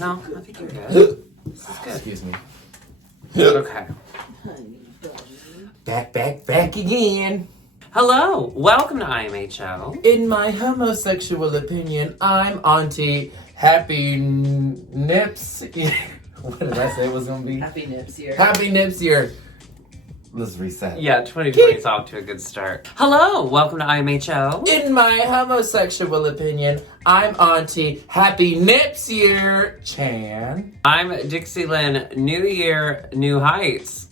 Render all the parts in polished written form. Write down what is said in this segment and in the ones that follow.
No, I think you're good. This is good. Excuse me. Okay. Back again. Hello, welcome to IMHO. In my homosexual opinion, I'm Auntie Happy Nips. What did I say it was gonna be? Happy Nips Year. Happy Nips Year. Let's reset. Yeah, 2020 is off to a good start. Hello, welcome to IMHO. In my homosexual opinion, I'm Auntie Happy Nips Year Chan. I'm Dixieland. New year, new heights.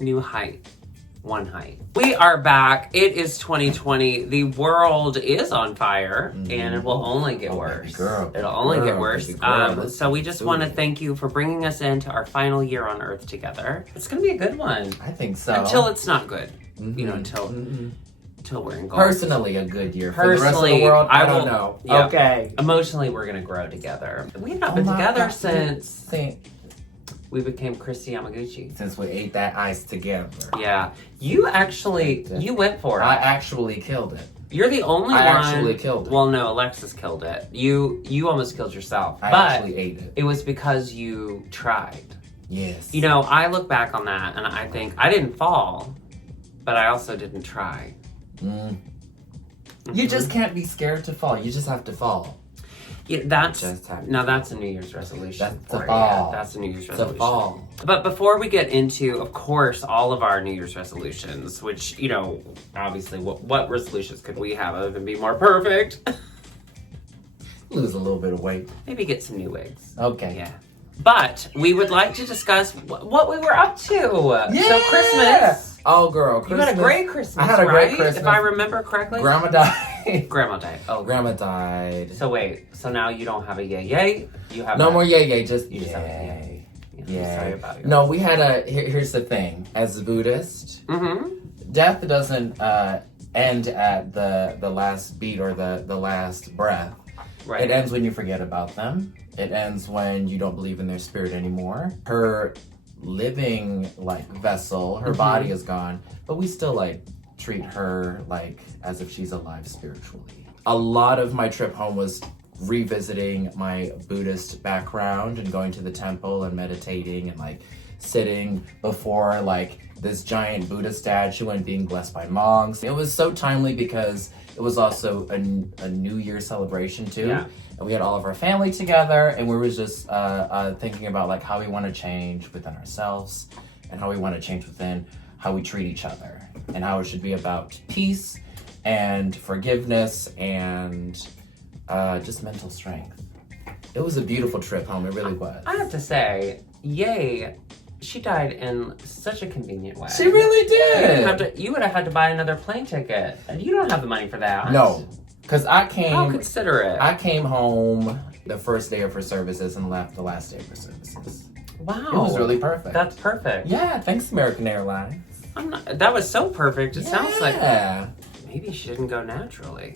New height. One height. We are back. It is 2020. The world is on fire, and it will only get worse. Girl, It'll only get worse. So we just want to it. thank you for bringing us into our final year on Earth together. It's going to be a good one. I think so. Until it's not good. You know, until we're in gold. Personally, a good year. For the rest of Personally, the world, I will- don't know. yeah. Okay. Emotionally, we're going to grow together. We've not been my together God. since we became Christy Yamaguchi. Since we ate that ice together. Yeah. You went for it. I actually killed it. You're the only one. I actually killed it. Well, no, Alexis killed it. You almost killed yourself. I but actually ate it. it was because you tried. Yes. You know, I look back on that and I think I didn't fall, but I also didn't try. You just can't be scared to fall. You just have to fall. Yeah, that's Just have that's a New Year's resolution. That's for a you. fall. Yeah, that's a New Year's It's a resolution. fall. But before we get into, of course, all of our New Year's resolutions, which, you know, obviously, what resolutions could we have other than be more perfect? Lose a little bit of weight. Maybe get some new wigs. Okay. Yeah. But we would like to discuss what we were up to. Yeah. So Christmas. Oh, girl. You Christmas. had a great Christmas, I had a great right? Christmas. If I remember correctly. Grandma died. Grandma died. Oh, Grandma died. So wait. So now you don't have a yay. You have No more yay. Just You just have a yay. Yeah, I'm sorry about it. No, we had here's the thing. As a Buddhist, death doesn't end at the last beat or the last breath. Right. It ends when you forget about them. It ends when you don't believe in their spirit anymore. Her living vessel, her body is gone, but we still treat her as if she's alive spiritually. A lot of my trip home was revisiting my Buddhist background and going to the temple and meditating and sitting before this giant Buddha statue and being blessed by monks. It was so timely because it was also a New Year celebration too. Yeah. And we had all of our family together, and we were just thinking about how we want to change within ourselves and how we want to change within how we treat each other and how it should be about peace and forgiveness and just mental strength. It was a beautiful trip home. It really was. I have to say, yay. She died in such a convenient way. She really did. You would have had to buy another plane ticket, and you don't have the money for that. No, because How considerate. I came home the first day of her services and left the last day of her services. Wow. It was really perfect. That's perfect. Yeah, thanks American Airlines. That was so perfect. It sounds like Yeah. maybe she didn't go naturally.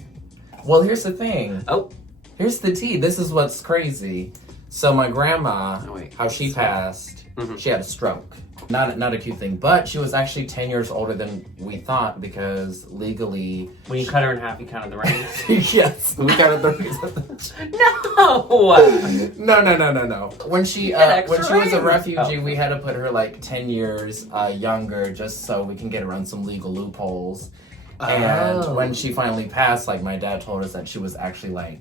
Well, here's the thing. Oh. Here's the tea. This is what's crazy. So my grandma, Oh, wait. how she passed, Mhm. she had a stroke. Not a cute thing, but she was actually 10 years older than we thought because legally... When you cut her in half, you counted the rings? Yes, we counted the reasons. No! No. When she Get was extra a rings. refugee, Oh. we had to put her 10 years younger just so we can get around some legal loopholes. And Oh. when she finally passed, my dad told us that she was actually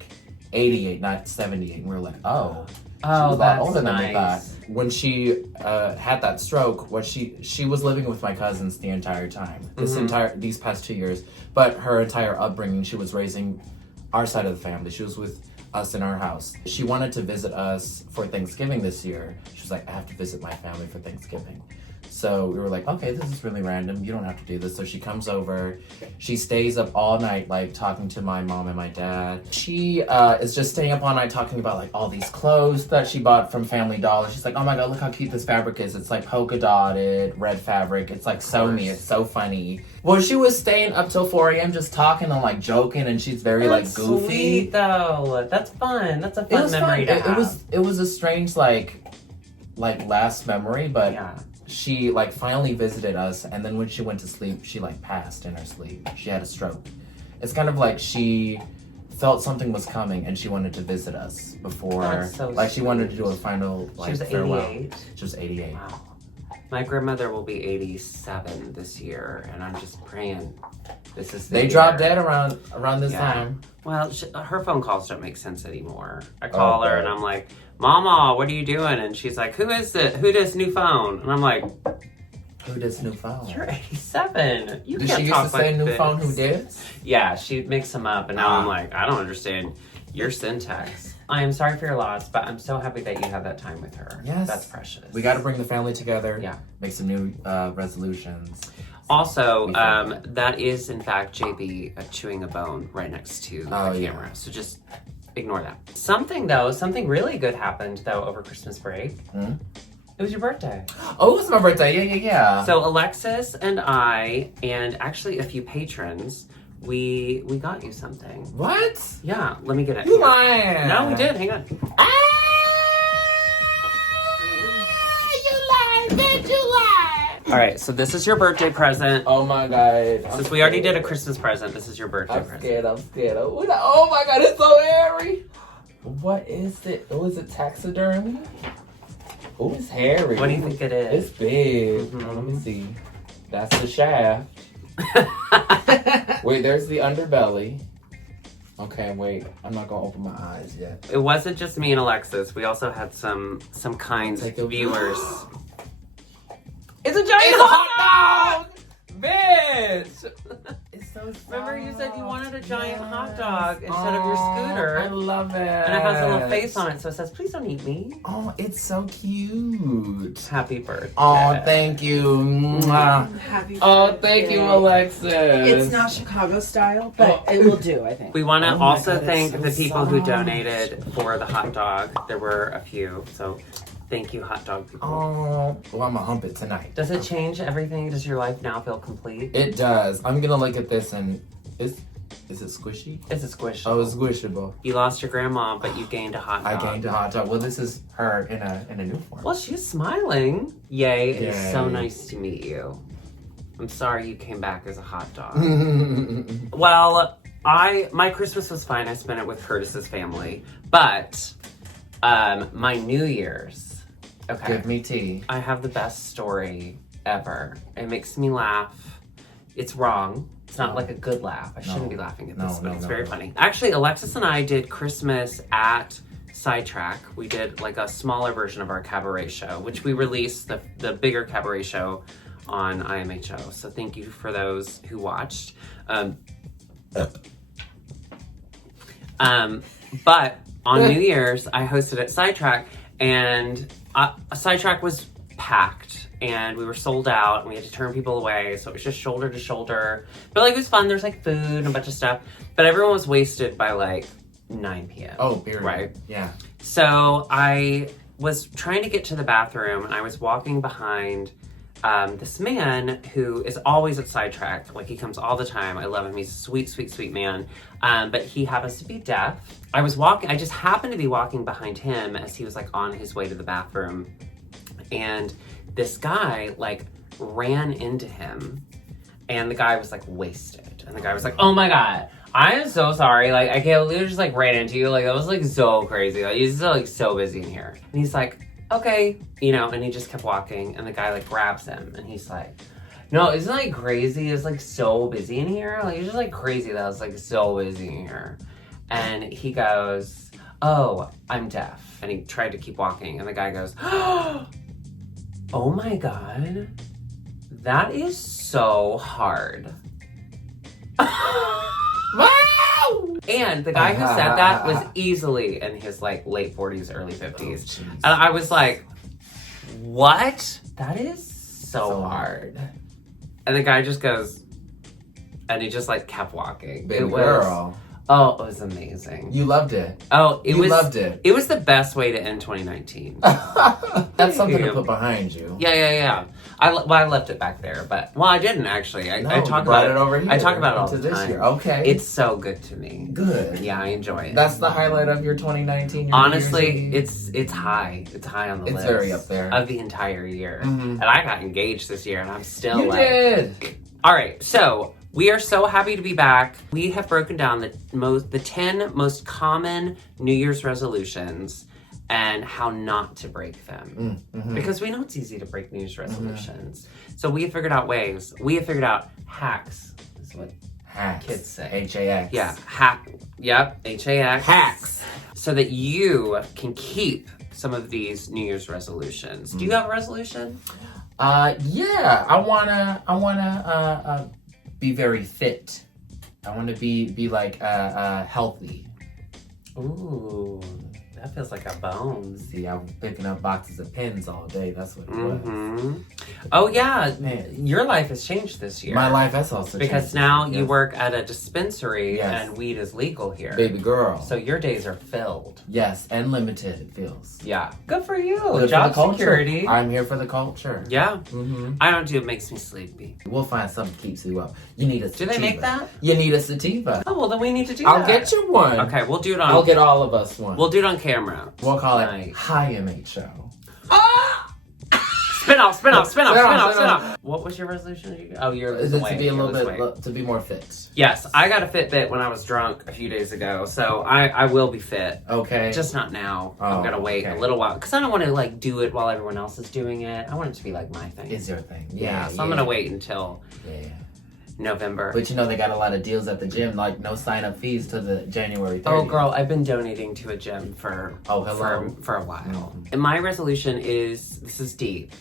88, not 78, and we were like, oh. She was a lot that's older than we thought. nice. When she had that stroke, she was living with my cousins the entire time. These past 2 years, but her entire upbringing, she was raising our side of the family. She was with us in our house. She wanted to visit us for Thanksgiving this year. She was like, I have to visit my family for Thanksgiving. So we were like, okay, this is really random. You don't have to do this. So she comes over. She stays up all night, talking to my mom and my dad. She is just staying up all night talking about, all these clothes that she bought from Family Dollar. She's like, oh my God, look how cute this fabric is. It's polka dotted, red fabric. It's so me. It's so funny. Well, she was staying up till 4 a.m. just talking and joking, and she's very That's goofy. sweet, though. That's fun. That's a It fun was memory fun. to have. It was a strange last memory, but Yeah. she finally visited us, and then when she went to sleep, she passed in her sleep. She had a stroke. It's kind of she felt something was coming and she wanted to visit us before. That's so like, she wanted to sweet. do a final, like, She was farewell. 88. She was 88. Wow. My grandmother will be 87 this year, and I'm just praying this is the They year. dropped dead around this Yeah. time. Well, her phone calls don't make sense anymore. I call her Okay. and I'm like, Mama, what are you doing? And she's like, who is it? Who does new phone? And I'm like, Who does new phone? you're 87. You Did can't she used talk to say like new this. phone who did? Yeah, she makes them up, and now I'm like, I don't understand your syntax. I am sorry for your loss, but I'm so happy that you had that time with her. Yes. That's precious. We got to bring the family together. Yeah. Make some new resolutions. Also, that is in fact JB chewing a bone right next to the camera. Yeah. So just ignore that. Something really good happened though over Christmas break. Hmm? It was your birthday. Oh, it was my birthday. Yeah. So Alexis and I, and actually a few patrons, we got you something. What? Yeah, let me get it. You lying? No, we did. Hang on. You lied, bitch, you lied. All right, so this is your birthday present. Oh my god. Since we already did a Christmas present, this is your birthday present. I'm scared. Oh my god, it's so hairy. What is it? Oh, is it taxidermy? Oh, it's hairy. What do you think it is? It's big. Mhm. Oh, let me see. That's the shaft. Wait, there's the underbelly. Okay, wait. I'm not gonna open my eyes yet. It wasn't just me and Alexis. We also had some kind Take a- viewers. It's a giant It's a hot dog! Bitch! It's so Remember you said you wanted a giant Yes. hot dog instead of your scooter. I love it. And it has a little face on it, so it says, please don't eat me. Oh, it's so cute. Happy birthday. Oh, thank you. Mwah. Happy Oh, thank you, birthday. Alexis. It's not Chicago style, but it will do, I think. We want to Oh my also God, it's thank so the people who soft. donated for the hot dog. There were a few, so thank you, hot dog people. Oh, well, I'm gonna hump it tonight. Does it change everything? Does your life now feel complete? It does. I'm gonna look at this and is it squishy? It's a squish. Oh, it's squishable. You lost your grandma, but you gained a hot I dog. gained a hot dog. Well, this is her in a new form. Well, she's smiling. Yay, it is so Yay. nice to meet you. I'm sorry you came back as a hot dog. Well, my Christmas was fine. I spent it with Curtis's family. But my New Year's, okay. Give me tea. I have the best story ever. It makes me laugh. It's wrong. It's not like a good laugh. I shouldn't be laughing at this, but it's very funny. Actually, Alexis and I did Christmas at Sidetrack. We did like a smaller version of our cabaret show, which we released the bigger cabaret show on IMHO. So thank you for those who watched. But on New Year's, I hosted at Sidetrack, and Sidetrack was packed, and we were sold out, and we had to turn people away, so it was just shoulder to shoulder. But like it was fun. There's like food and a bunch of stuff, but everyone was wasted by like 9 p.m. Oh, period. Right. Yeah. So I was trying to get to the bathroom, and I was walking behind this man who is always at Sidetrack. Like, he comes all the time. I love him. He's a sweet, sweet, sweet man. But he happens to be deaf. I just happened to be walking behind him as he was like on his way to the bathroom. And this guy like ran into him, and the guy was like wasted. And the guy was like, oh my God, I am so sorry. Like, I can't believe I just like ran into you. Like, that was like so crazy. Like, he's like so busy in here. And he's like, okay, and he just kept walking, and the guy like grabs him, and he's like, no, isn't it like crazy? It's like so busy in here. Like, it's just like crazy that it's like so busy in here. And he goes, oh, I'm deaf. And he tried to keep walking, and the guy goes, oh my God, that is so hard. And the guy who said that was easily in his like late 40s, early 50s. And I was like, what? That is so hard. And the guy just goes, and he just like kept walking. Big girl. Oh, it was amazing. You loved it. Oh, You loved it. It was the best way to end 2019. That's something to put behind you. Yeah. I left it back there, but I didn't actually. I talk about it over here. I talk about it all into the this time. year. Okay. It's so good to me. good. Yeah, I enjoy it. That's the highlight of your 2019. Your Honestly, New Year's Eve? it's high. It's high on the It's list. very up there. Of the entire year. Mhm. And I got engaged this year, and I'm still You like... did. All right, so We are so happy to be back. We have broken down the 10 most common New Year's resolutions and how not to break them. Because we know it's easy to break New Year's resolutions. So we have figured out ways. We have figured out hacks. That's what kids say. H-A-X. Yeah, Yep, H-A-X. Hacks. So that you can keep some of these New Year's resolutions. Do you have a resolution? Yeah. I wanna be very fit. I wanna be like healthy. Ooh, that feels like a bones. See, I'm picking up boxes of pens all day. That's what it was. Oh yeah, Man. your life has changed this year. My life has also changed. Because now you Yes. work at a dispensary Yes. and weed is legal here. Baby girl. So your days are filled. Yes, and limited, it feels. Yeah. Good for you. Good for Job the culture. security. I'm here for the culture. Yeah. Mm-hmm. I don't do it. Makes me sleepy. We'll find something that keeps you up. You need a Do sativa. they make that? You need a sativa. Oh, well then we need to do I'll that. get you one. Okay, we'll do it on. I'll get all of us one. We'll do it on camera. We'll call it Nice. High IMHO. Spin off. Spin off. What was your resolution? Oh, you're Is losing it to weight. be a You're little losing weight. bit, to be more fit. Yes, I got a Fitbit when I was drunk a few days ago, so I will be fit. Okay. Just not now. Oh, I'm gonna wait okay. a little while because I don't want to like do it while everyone else is doing it. I want it to be like my thing. Is your thing. Yeah, so I'm gonna wait until November. But you know they got a lot of deals at the gym, like no sign-up fees to the January 30th. Oh, girl, I've been donating to a gym for a while. And my resolution is, this is deep,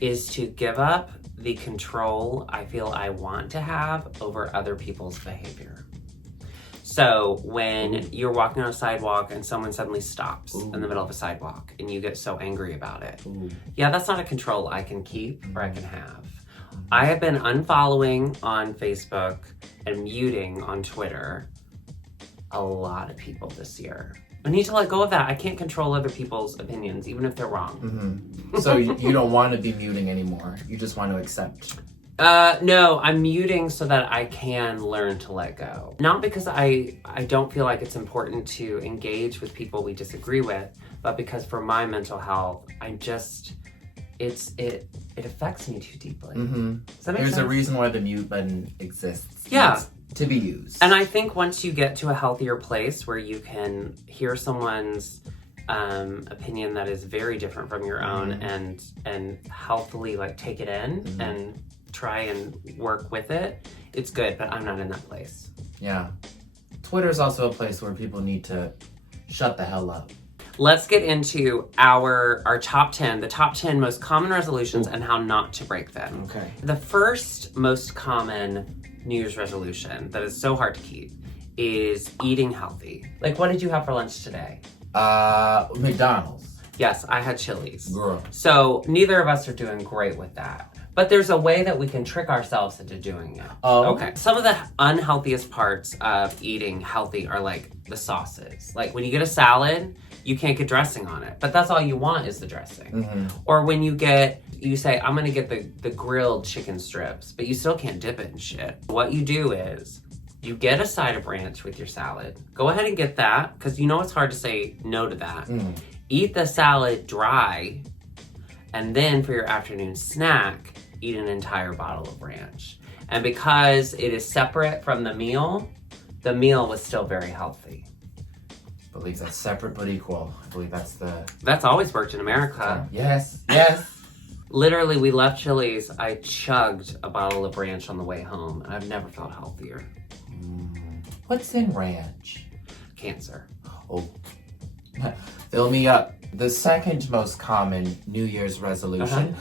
is to give up the control I feel I want to have over other people's behavior. So when you're walking on a sidewalk and someone suddenly stops in the middle of a sidewalk and you get so angry about it, yeah, that's not a control I can keep or I can have. I have been unfollowing on Facebook and muting on Twitter a lot of people this year. I need to let go of that. I can't control other people's opinions, even if they're wrong. So you don't want to be muting anymore. You just want to accept. No, I'm muting so that I can learn to let go. Not because I don't feel like it's important to engage with people we disagree with, but because for my mental health, it affects me too deeply. Does that make There's sense? a reason why the mute button exists. Yeah. It's to be used. And I think once you get to a healthier place where you can hear someone's opinion that is very different from your own and healthily like take it in and try and work with it, it's good, but I'm not in that place. Yeah. Twitter's also a place where people need to shut the hell up. Let's get into our top 10, the top 10 most common resolutions and how not to break them. Okay. The first most common New Year's resolution that is so hard to keep is eating healthy. Like, what did you have for lunch today? McDonald's. Yes, I had Chili's. Girl. So neither of us are doing great with that. But there's a way that we can trick ourselves into doing it. Oh. Okay. Some of the unhealthiest parts of eating healthy are like the sauces. Like when you get a salad, you can't get dressing on it. But that's all you want is the dressing. Or when you say, I'm gonna get the grilled chicken strips, but you still can't dip it in shit. What you do is, you get a side of ranch with your salad. Go ahead and get that, because you know it's hard to say no to that. Eat the salad dry, and then for your afternoon snack, eat an entire bottle of ranch. And because it is separate from the meal was still very healthy. I believe that's separate but equal. I believe That's always worked in America. Yes. Literally, we left Chili's. I chugged a bottle of ranch on the way home, and I've never felt healthier. What's in ranch? Cancer. Oh. Fill me up. The second most common New Year's resolution,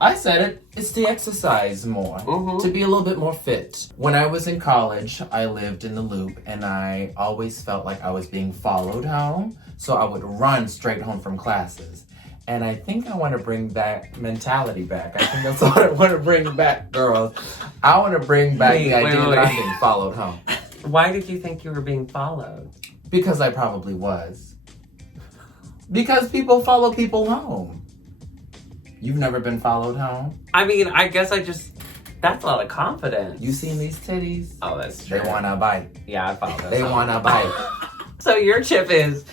I said it, it's to exercise more, to be a little bit more fit. When I was in college, I lived in the Loop, and I always felt like I was being followed home, so I would run straight home from classes. And I think I want to bring that mentality back. I think that's what I want to bring back, girls. I want to bring back the idea that I'm being followed home. Why did you think you were being followed? Because I probably was. Because people follow people home. You've never been followed home? I mean, I guess that's a lot of confidence. You seen these titties? Oh, that's true. They want to bite. Yeah, I follow those. They want to bite. So your tip is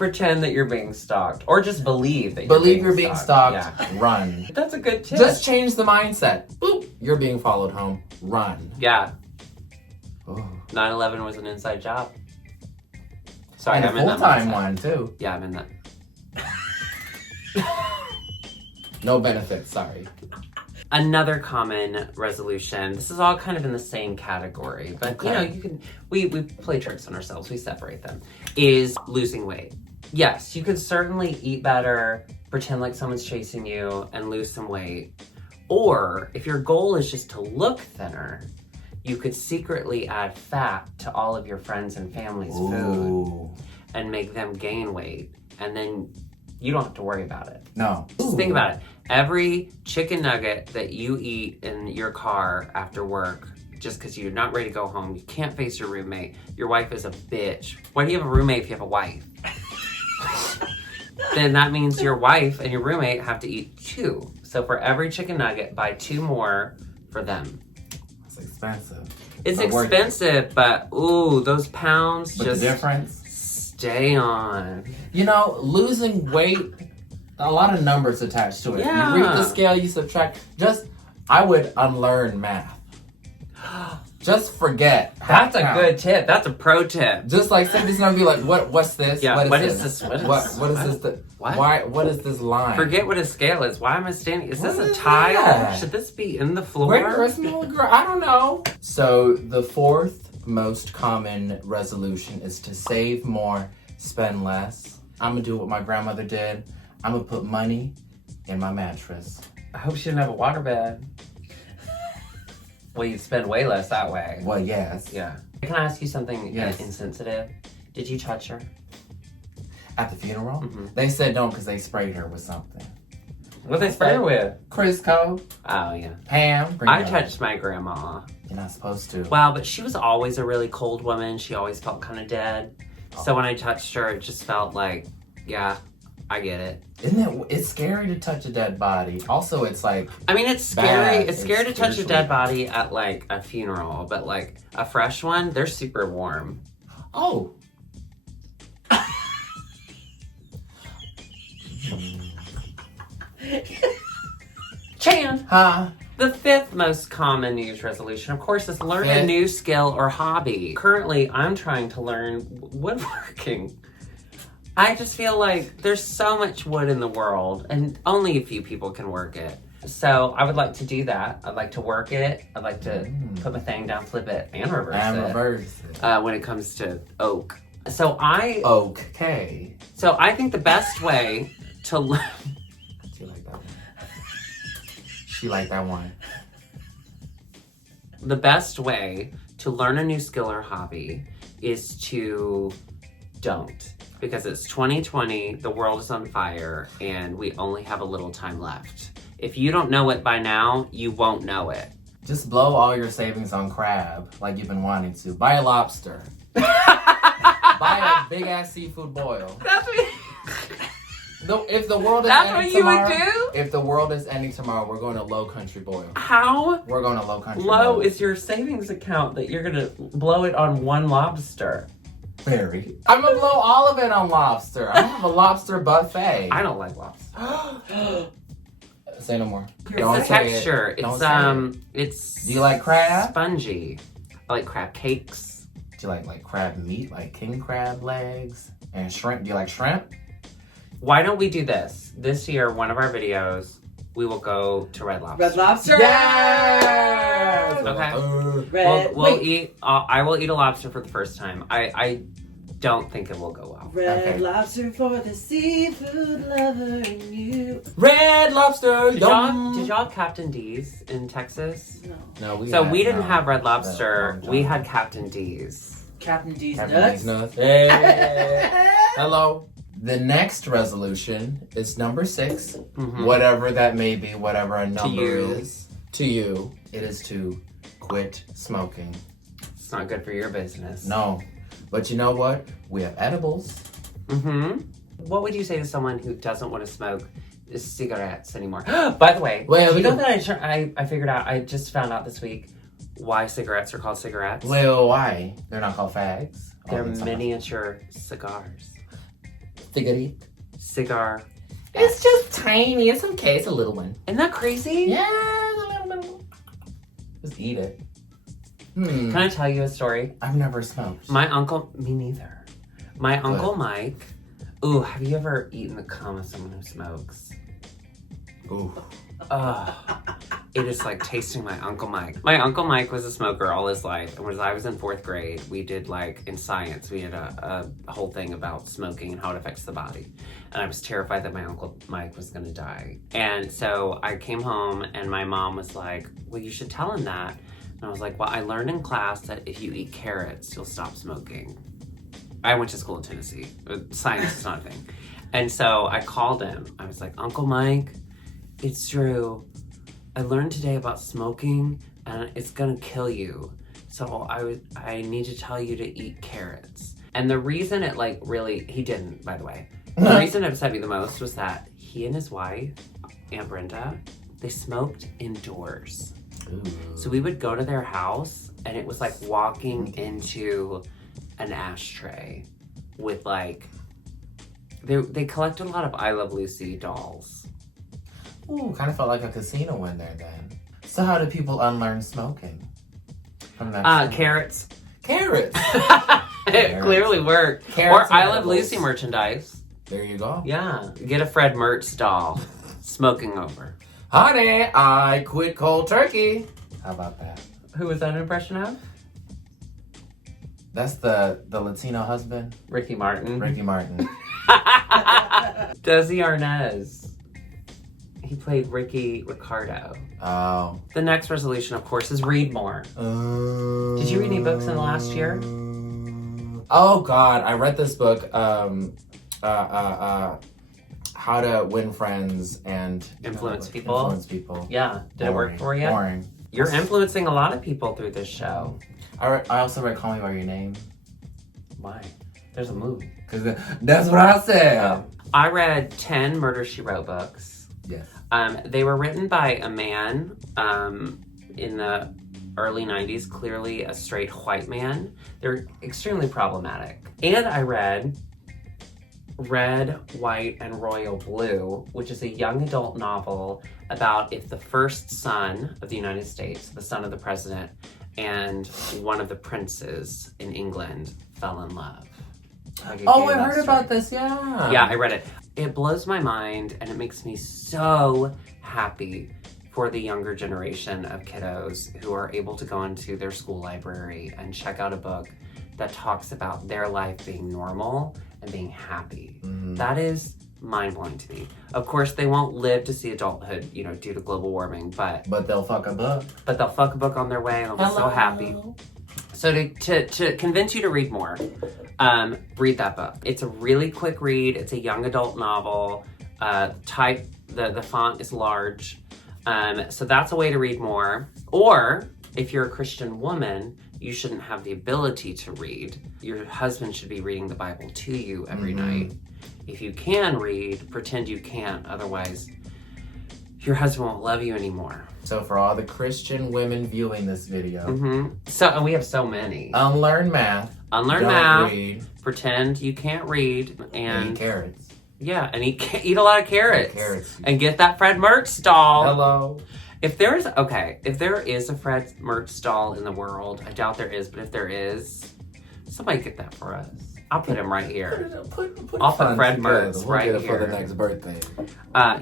Pretend that you're being stalked. Or just believe that Believe you're being stalked. Yeah. Run. That's a good tip. Just change the mindset. Boop. You're being followed home. Run. Yeah. Oh. 9/11 was an inside job. Sorry, And I'm a in that full-time mindset. one, too. Yeah, I'm in that. No benefits, sorry. Another common resolution. This is all kind of in the same category, but Okay. you know, you can we play tricks on ourselves. We separate them. Is losing weight. Yes, you could certainly eat better, pretend like someone's chasing you, and lose some weight. Or if your goal is just to look thinner, you could secretly add fat to all of your friends and family's food Ooh. and make them gain weight, and then you don't have to worry about it. No. Just think about it. Every chicken nugget that you eat in your car after work, just because you're not ready to go home, you can't face your roommate. Your wife is a bitch. Why do you have a roommate if you have a wife? Then that means your wife and your roommate have to eat 2. So for every chicken nugget, buy 2 more for them. It's expensive. It's But worth it. expensive, but ooh, those pounds But just the difference? stay on. You know, losing weight, a lot of numbers attached to it. Yeah. You read the scale, you subtract. I would unlearn math. Just forget. how That's to a count. good tip. That's a pro tip. Just like say this number, be like, what's this? Yeah, what what is is this? this? What is this? What? Why? What is this line? Forget what a scale is. Why am I standing? Is this What a is tile? that? Should this be in the floor? Where is my girl? I don't know. So the 4th most common resolution is to save more, spend less. I'm gonna do what my grandmother did. I'm gonna put money in my mattress. I hope she didn't have a waterbed. Well, you'd spend way less that way. Well, yes. Yeah. Can I ask you something Yes. insensitive? Did you touch her? At the funeral, Mhm. they said don't because they sprayed her with something. What they spray her with? Crisco, Oh, yeah. Pam. I touched my grandma. You're not supposed to. Wow, but she was always a really cold woman. She always felt kind of dead. So when I touched her, it just felt like, yeah, I get it. Isn't it? It's scary to touch a dead body. Also, it's like I mean, it's scary. Bad. It's scary to It's touch a spiritually dead body at like a funeral, but like a fresh one, they're super warm. oh. Chan! Huh? The 5th most common New Year's resolution, of course, is learn a Fifth. new skill or hobby. Currently, I'm trying to learn woodworking. I just feel like there's so much wood in the world, and only a few people can work it. So I would like to do that. I'd like to work it. I'd like to put my thing down, flip it, and reverse And it. reverse it. When it comes to oak. So I Okay. think the best way to learn. She like that one. She like that one. The best way to learn a new skill or hobby is to don't. Because it's 2020, the world is on fire, and we only have a little time left. If you don't know it by now, you won't know it. Just blow all your savings on crab, like you've been wanting to. Buy a lobster. Buy a big ass seafood boil. That's what, If the world is that's ending what you tomorrow, would do? if the world is ending tomorrow, we're going to low country boil. How We're going to low country low boil. is your savings account that you're gonna blow it on one lobster? Very. I'm gonna blow all of it on lobster. I have a lobster buffet. I don't like lobster. Say no more. It's Don't the say texture. it. Don't It's say it's Do you like crab? spongy. I like crab cakes. Do you like crab meat, like king crab legs and shrimp? Do you like shrimp? Why don't we do this? This year, one of our videos, we will go to Red Lobster. Red Lobster? Yes! Okay. Red, We'll wait. eat. I will eat a lobster for the first time. I don't think it will go well. Red Okay. Lobster for the seafood lover in you. Red lobster. Did Yum. y'all have Captain D's in Texas? No. No, So we didn't no. have Red Lobster. No, We had Captain D's. Captain D's Captain nuts. D's nuts. Hey. Hello. The next resolution is number 6. Mhm. Whatever that may be, whatever a number you. is. To you, it is to quit smoking. It's not good for your business. No. But you know what? We have edibles. Mm-hmm. What would you say to someone who doesn't want to smoke cigarettes anymore? By the way, Well, you we know don't- that I figured out, I just found out this week why cigarettes are called cigarettes. Well, why? They're not called fags. They're Oh, it's not. miniature cigars. Cigarette. Cigar. It's just tiny. It's okay. It's a little one. Isn't that crazy? Yeah, it's a little one. Just eat it. Can I tell you a story? I've never smoked. My uncle, me neither. My Uncle Mike. Ooh, have you ever eaten the cum of someone who smokes? Ooh. It is like tasting my Uncle Mike. My Uncle Mike was a smoker all his life. And when I was in 4th grade, we did in science, we had a whole thing about smoking and how it affects the body. And I was terrified that my Uncle Mike was gonna die. And so I came home and my mom was like, well, you should tell him that. And I was like, well, I learned in class that if you eat carrots, you'll stop smoking. I went to school in Tennessee. Science is not a thing. And so I called him. I was like, Uncle Mike, it's true. I learned today about smoking and it's gonna kill you. So I need to tell you to eat carrots. And the reason it he didn't, by the way. The reason it upset me the most was that he and his wife, Aunt Brenda, they smoked indoors. Ooh. So we would go to their house and it was like walking into an ashtray with they collected a lot of I Love Lucy dolls. Ooh, kind of felt like a casino in there then. So how do people unlearn smoking? From that Carrots. Carrots! It clearly worked. Carrots or I Love edibles. Lucy merchandise. There you go. Yeah. Get a Fred Mertz doll. Smoking over. Honey, I quit cold turkey. How about that? Who was that an impression of? That's the Latino husband, Ricky Martin. Ricky Martin. Desi Arnaz. He played Ricky Ricardo. Oh. The next resolution, of course, is read more. Did you read any books in the last year? Oh God, I read this book, How to Win Friends and Influence People. Influence People. Yeah. Did it work for you? Boring. You're influencing a lot of people through this show. I also read Call Me by Your Name. Why? There's a movie. Cause that's what I said. I read 10 Murder, She Wrote books. Yes. They were written by a man in the early 90s, clearly a straight white man. They're extremely problematic. And I read Red, White, and Royal Blue, which is a young adult novel about if the first son of the United States, the son of the president, and one of the princes in England fell in love. Oh, I heard about this, yeah. Yeah, I read it. It blows my mind and it makes me so happy for the younger generation of kiddos who are able to go into their school library and check out a book that talks about their life being normal and being happy. That is mind-blowing to me. Of course, they won't live to see adulthood, due to global warming, but they'll fuck a book. But they'll fuck a book on their way and they'll be so happy. So to convince you to read more, read that book. It's a really quick read. It's a young adult novel. The font is large. So that's a way to read more. Or if you're a Christian woman, you shouldn't have the ability to read. Your husband should be reading the Bible to you every night. If you can read, pretend you can't. Otherwise, your husband won't love you anymore. So for all the Christian women viewing this video, So, and we have so many. unlearn math. Unlearn don't math. Read, Pretend you can't read and eat carrots. Yeah, and eat a lot of carrots. Carrots. And get that Fred Mertz doll. Hello. If there is a Fred Mertz doll in the world, I doubt there is, but if there is, somebody get that for us. I'll put him right here. I'll put Fred Mertz we'll right get it here. for the next birthday.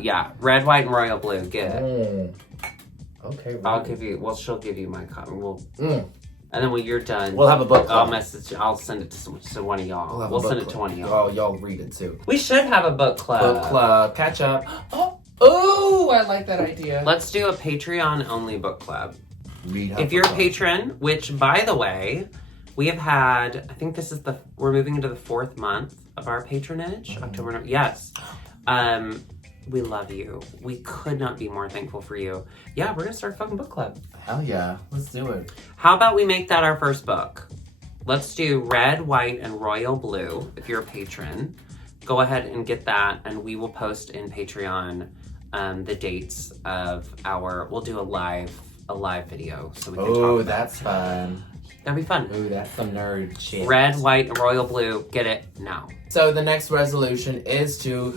Yeah, red, white, and royal blue. Get it. Okay. She'll give you my copy. And then when you're done, We'll have a book club. I'll send it to one of y'all. We'll send it to one of y'all. Oh, y'all read it too. We should have a book club. Book club, catch up. Oh, I like that idea. Let's do a Patreon only book club. Read If you're a patron, which by the way, we have had, I think we're moving into the 4th month of our patronage. October, yes. We love you. We could not be more thankful for you. Yeah, we're gonna start a fucking book club. Hell yeah, let's do it. How about we make that our first book? Let's do red, white, and royal blue. If you're a patron, go ahead and get that, and we will post in Patreon the dates of we'll do a live video so we can talk about that's fun. That'd be fun. Ooh, that's some nerd shit. Red, white, and royal blue. Get it now. So the next resolution is to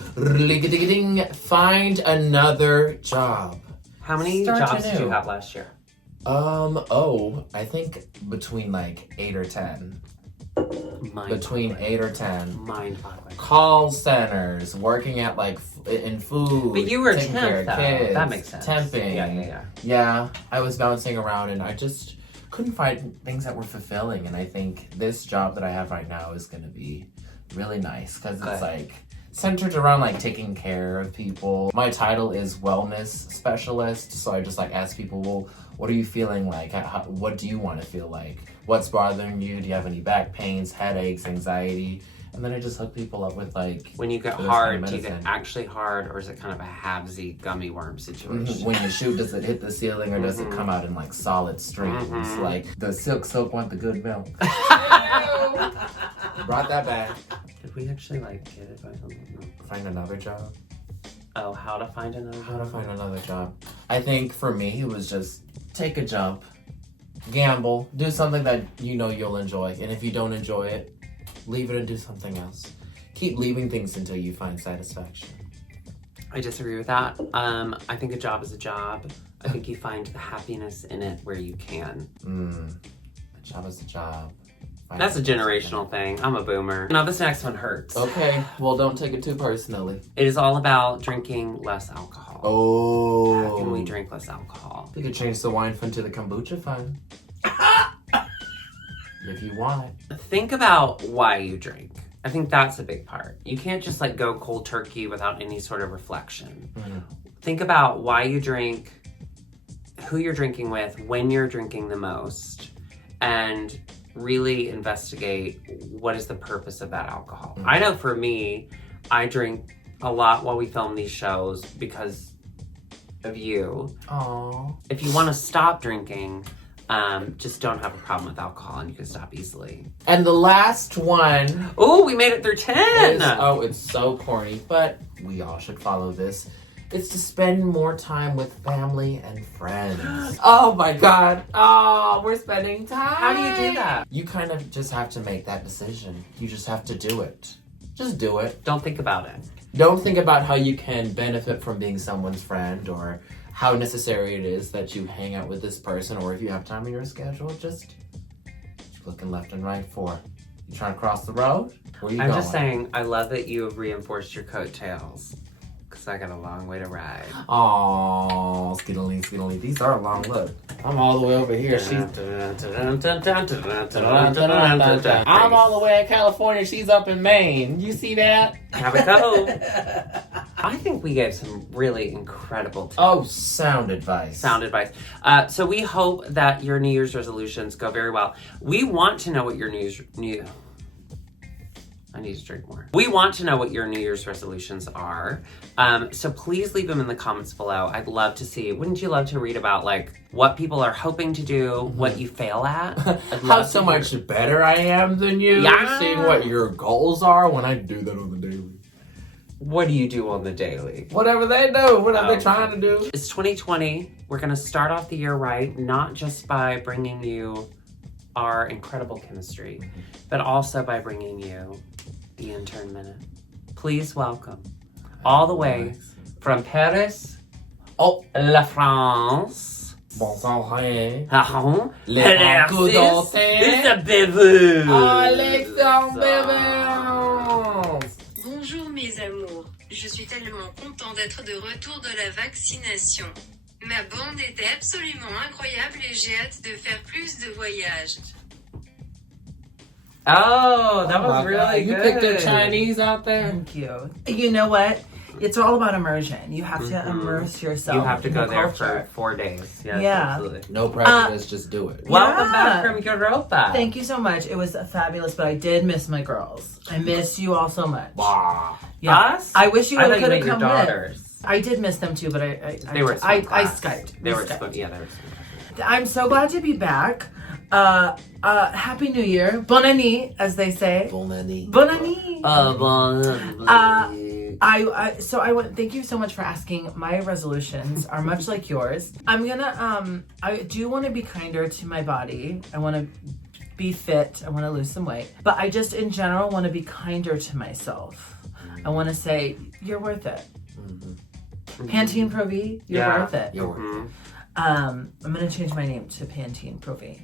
find another job. How many Start jobs anew. did you have last year? I think between like 8 or 10. Between 8 or 10. Mind-boggling. Call centers, working at like in food. But you were taking care temp, of though. kids, That makes sense. Temping. Yeah, I was bouncing around and I just couldn't find things that were fulfilling. And I think this job that I have right now is going to be really nice because it's like centered around like taking care of people. My title is wellness specialist, so I just like ask people, well, what are you feeling like? What do you want to feel like? What's bothering you? Do you have any back pains, headaches, anxiety? And then I just hook people up with like... When you get hard, do you get actually hard, or is it kind of a halvesy gummy worm situation? When you shoot, does it hit the ceiling or does it come out in like solid streams? Like the silk want the good milk. Brought that back. Did we actually like get it by something? No. Find another job. Oh, how to find another job? How to find another job. I think for me, it was just take a jump, gamble, do something that you know you'll enjoy. And if you don't enjoy it, leave it and do something else. Keep leaving things until you find satisfaction. I disagree with that. I think a job is a job. I think you find the happiness in it where you can. A job is a job. That's a generational thing. I'm a boomer. No, this next one hurts. Okay, well, don't take it too personally. It is all about drinking less alcohol. Oh. How can we drink less alcohol? You could change the wine fund to the kombucha fund. If you want. Think about why you drink. I think that's a big part. You can't just like go cold turkey without any sort of reflection. Think about why you drink, who you're drinking with, when you're drinking the most, and really investigate what is the purpose of that alcohol. I know for me, I drink a lot while we film these shows because of you. Aww. If you want to stop drinking, just don't have a problem with alcohol and you can stop easily. And the last one. Oh, we made it through 10. It's so corny, but we all should follow this. It's to spend more time with family and friends. Oh my God. Oh, we're spending time. How do you do that? You kind of just have to make that decision. You just have to do it. Just do it. Don't think about it. Don't think about how you can benefit from being someone's friend or how necessary it is that you hang out with this person, or if you have time in your schedule, just looking left and right for. You trying to cross the road? Where you I'm going? just saying, I love that you have reinforced your coattails. Because I got a long way to ride. Aww, skiddly, skiddly. These are a long look. I'm all the way over here. I'm all the way in California. She's up in Maine. You see that? Have we go. I think we gave some really incredible tips. Oh, sound advice. Sound advice. So we hope that your New Year's resolutions go very well. We want to know what your I need to drink more. We want to know what your New Year's resolutions are. So please leave them in the comments below. I'd love to see. Wouldn't you love to read about like what people are hoping to do, what you fail at? How so much better I am than you. Yeah. Seeing what your goals are when I do that on the daily. What do you do on the daily? Whatever they do. Whatever they're trying to do. It's 2020. We're going to start off the year right, not just by bringing you our incredible chemistry, but also by bringing you the Intern Minute. Please welcome, all the way from Paris, La France. Bonsoir. Bonjour mes amours, je suis tellement content d'être de retour de la vaccination. Ma bande était absolument incroyable et j'ai hâte de faire plus de voyages. Oh, that was really God. good. You picked up Chinese out there? Thank you. You know what? It's all about immersion. You have to immerse yourself. You have to in go the there culture. for 4 days. Yes, Yeah. absolutely. No prejudice, just do it. Welcome back from Europa. Thank you so much. It was fabulous, but I did miss my girls. I miss you all so much. Wow. Yeah. Us? I wish you I would thought have you meant come your with. daughters. I did miss them too, but I They were at swim class. Skyped. They We were at Skyped. swim. Yeah, they were at swim. I'm so glad to be back. Happy New Year. Bonne année, as they say. Bonne année. Bonne année. So I want thank you so much for asking. My resolutions are much like yours. I'm gonna I do want to be kinder to my body. I want to be fit. I want to lose some weight. But I just, in general, want to be kinder to myself. I want to say, you're worth it. Pantene Pro V, you're worth it. You're worth it. I'm going to change my name to Pantene Pro V.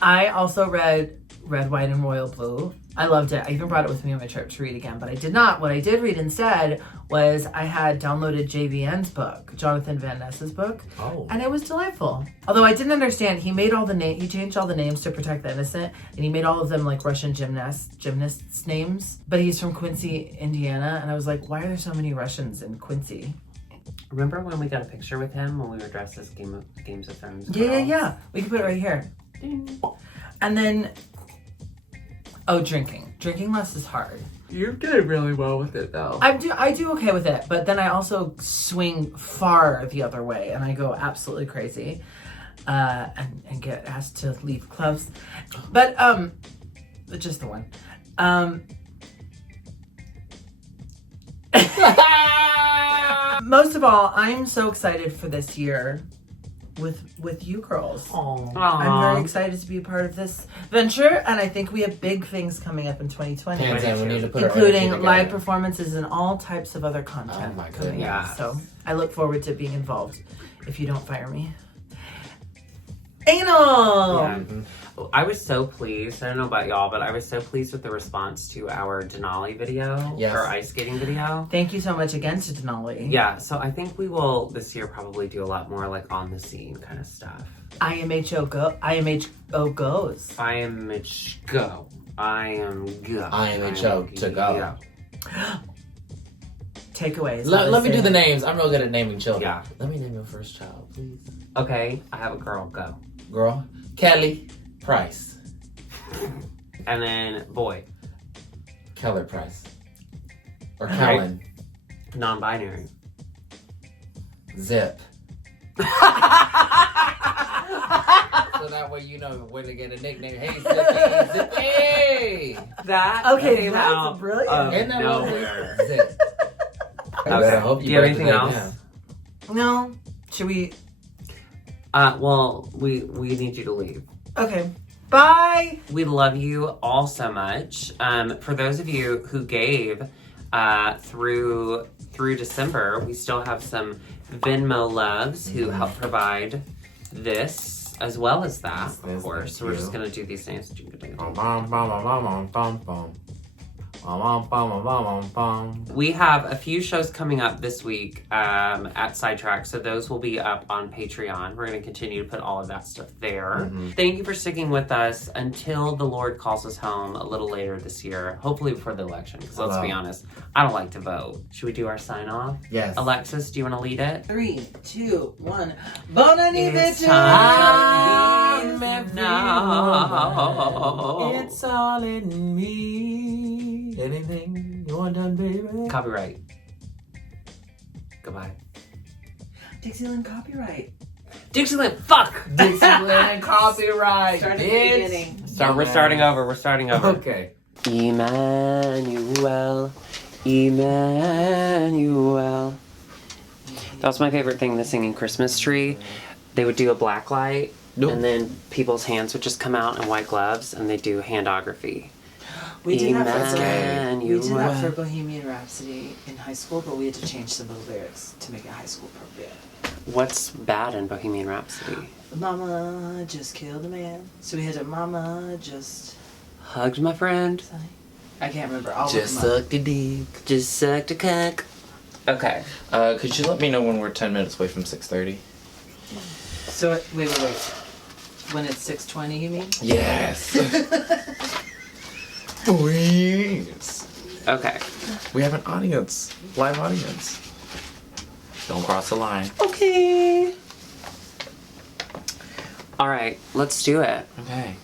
I also read Red, White, and Royal Blue. I loved it. I even brought it with me on my trip to read again, but I did not. What I did read instead was I had downloaded JVN's book, Jonathan Van Ness's book, and it was delightful. Although I didn't understand, he changed all the names to protect the innocent, and he made all of them like Russian gymnasts' names. But he's from Quincy, Indiana, and I was like, why are there so many Russians in Quincy? Remember when we got a picture with him when we were dressed as Games of Thrones? Yeah. We can put it right here. And then, drinking. Drinking less is hard. You did really well with it, though. I do okay with it, but then I also swing far the other way, and I go absolutely crazy, and get asked to leave clubs. But just the one. Most of all, I'm so excited for this year with you girls. Aww. I'm very excited to be a part of this venture, and I think we have big things coming up in 2020. Hands down, we need to put including our live performances and all types of other content Oh my coming up. goodness. So I look forward to being involved if you don't fire me. Anal! Yeah. I was so pleased. I don't know about y'all, but I was so pleased with the response to our Denali video, Yes. our ice skating video. Thank you so much again to Denali. Yeah, so I think we will this year probably do a lot more like on the scene kind of stuff. IMHO goes. I am go. IMHO to go. Takeaways. Let me do the names. I'm real good at naming children. Yeah. Let me name your first child, please. Okay, I have a girl. Go. Girl, Kelly Price. And then boy, Keller Price. Or Right. Kellen. non-binary. Zip. So that way you know where to get a nickname. Hey, Zippy, Zippy! That Okay, came that's out brilliant. of Isn't that nowhere. lovely? Zip. I Okay. better hope Do you you have break the anything name else? down. No. Should we? Well, we need you to leave. Okay. Bye. We love you all so much. For those of you who gave through December, we still have some Venmo loves who help provide this as well as that, of course. So we're just gonna do these names. We have a few shows coming up this week at Sidetrack, so those will be up on Patreon. We're going to continue to put all of that stuff there. Thank you for sticking with us until the Lord calls us home a little later this year, hopefully before the election, because let's be honest, I don't like to vote. Should we do our sign-off? Yes. Alexis, do you want to lead it? 3, 2, 1. Bon It's anniversaire! time to leave now. It's all in me. Anything you want done, baby? Copyright. Goodbye. Dixieland copyright. Dixieland, fuck! Dixieland copyright. Start at the bitch. beginning. We're starting over. Okay. Emmanuel. That was my favorite thing, the singing Christmas tree. They would do a black light, and then people's hands would just come out in white gloves, and they do handography. We did that Emmanuel. for Bohemian Rhapsody in high school, but we had to change some of the lyrics to make it high school appropriate. What's bad in Bohemian Rhapsody? Mama just killed a man. So we had to Mama just... Hugged my friend. I can't remember. I'll Just look 'em up. sucked a dick. Just sucked a cock. Okay. Could you let me know when we're 10 minutes away from 6:30? So, wait. When it's 6:20, you mean? Yes. Please. Okay. We have an audience. Live audience. Don't cross the line. Okay. All right, let's do it. Okay.